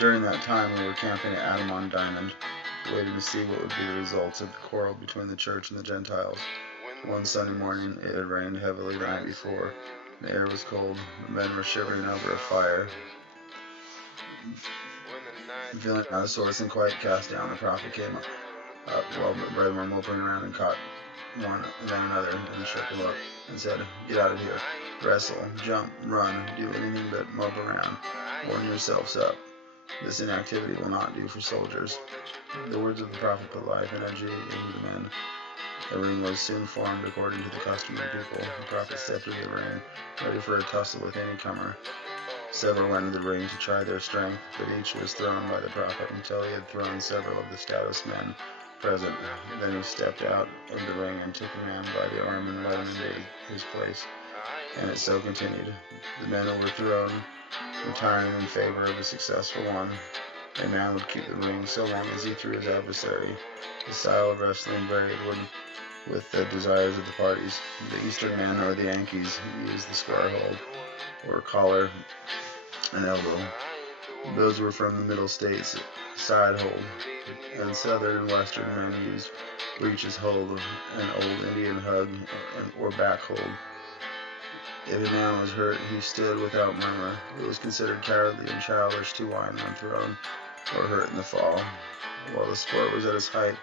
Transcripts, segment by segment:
During that time, we were camping at Adam-ondi-Ahman, waiting to see what would be the results of the quarrel between the church and the Gentiles. One Sunday morning, it had rained heavily the night before. The air was cold. The men were shivering over a fire. Feeling out of sorts and quite cast down, the prophet came up while the brethren were moping around and caught one and then another and shook them up and said, "Get out of here. Wrestle, jump, run, do anything but mope around. Warm yourselves up. This inactivity will not do for soldiers." The words of the prophet put life and energy into the men. A ring was soon formed according to the custom of the people. The prophet stepped into the ring, ready for a tussle with any comer. Several went into the ring to try their strength, but each was thrown by the prophet until he had thrown several of the stoutest men present. Then he stepped out of the ring and took a man by the arm and led him into his place. And it so continued. The men who were thrown retiring in favor of a successful one. A man would keep the ring so long as he threw his adversary. The style of wrestling varied with the desires of the parties. The Eastern men, or the Yankees, used the square hold, or collar and elbow. Those were from the Middle States, side hold, and Southern and Western men used breeches hold, an old Indian hug, or back hold. If a man was hurt, he stood without murmur. It was considered cowardly and childish to whine when thrown or hurt in the fall. While the sport was at its height,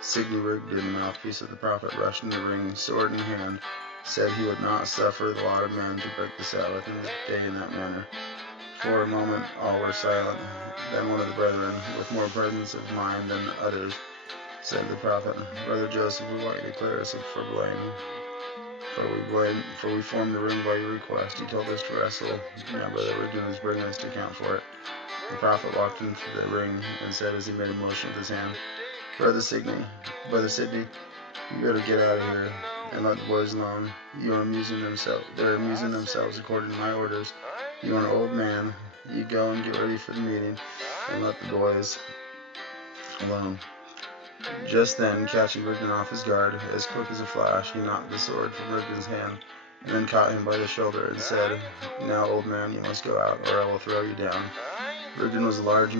Sidney Rigdon, the mouthpiece of the prophet, rushed into the ring, sword in hand, said he would not suffer the lot of men to break the Sabbath and the day in that manner. For a moment all were silent. Then one of the brethren, with more presence of mind than others, said to the prophet, "Brother Joseph, we want you to clear us for blame. For we formed the ring by your request. You told us to wrestle. Now Brother Rigdon is bringing us to account for it." The prophet walked into the ring and said as he made a motion with his hand, Brother Sidney, you gotta get out of here and let the boys alone. They're amusing themselves according to my orders. You are an old man. You go and get ready for the meeting and let the boys alone." Just then, catching Rigdon off his guard, as quick as a flash, he knocked the sword from Rigdon's hand, and then caught him by the shoulder and said, "Now, old man, you must go out, or I will throw you down." Rigdon was as large a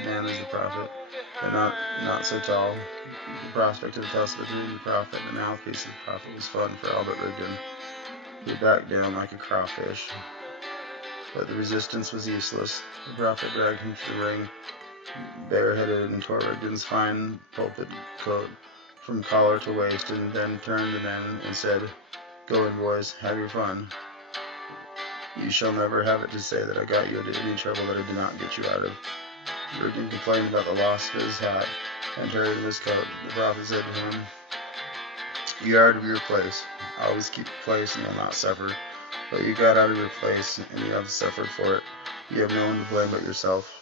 man as the prophet, but not so tall. The prospect of a tussle between the prophet and the mouthpiece of the prophet was fun for Albert Rigdon. He backed down like a crawfish, but the resistance was useless. The prophet dragged him to the ring, bareheaded, and tore Rigdon's fine pulpit coat from collar to waist, and then turned to the men and said, "Go in, boys, have your fun. You shall never have it to say that I got you into any trouble that I did not get you out of." Rigdon complained about the loss of his hat and tearing of his coat. The prophet said to him, "You are out of your place. Always keep your place and you will not suffer. But you got out of your place and you have suffered for it. You have no one to blame but yourself."